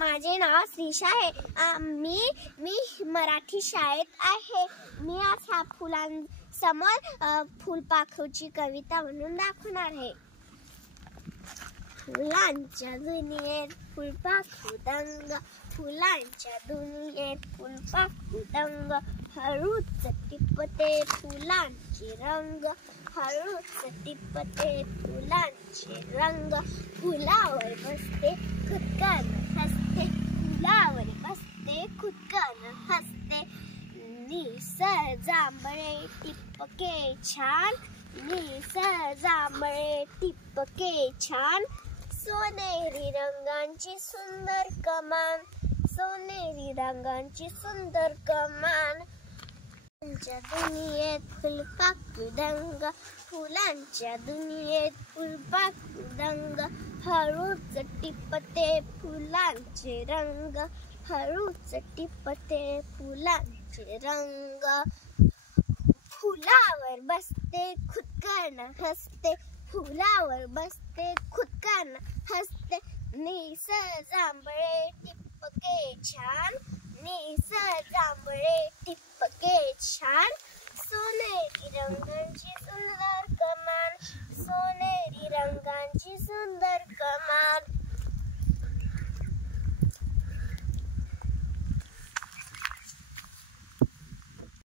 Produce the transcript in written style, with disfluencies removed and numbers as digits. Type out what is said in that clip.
माझे नाव श्रीषा आहे. मी मराठी शाळेत आहे. मी आज ह्या फुलांसमोर फुलपाखरूची कविता म्हणून दाखवणार आहे. फुलांच्या दुनियेत फुलपाखरू दंग, फुलांच्या दुनियेत फुलपाखरू दंग, हळूच टिपते फुलांचे रंग, हळूच टिपते फुलांचे रंग, फुलावर बसते खुदकन हसते, फुलावर बसते खुदकन हसते, निसर जांभळे टिपके छान, निसर जांभळे टिपके छान, सोनेरी रंगांची सुंदर कमान, सोनेरी रंगांची सुंदर कमान, फुलांच्या दुनियेत फुलपाखरू दंग, फुलांच्या दुनियेत फुलपाखरू दंग, हळूच टिपते फुलांचे रंग, हळूच टिपते फुलांचे रंग, फुलावर बसते खुदकन हसते, फुलावर बसते खुदकन हसते, निसर जांभळे टिपके छान, निसर जांभळे टिपके छान, सोनेरी रंगांची सुंदर कमान, सोनेरी रंगांची सुंदर कमान,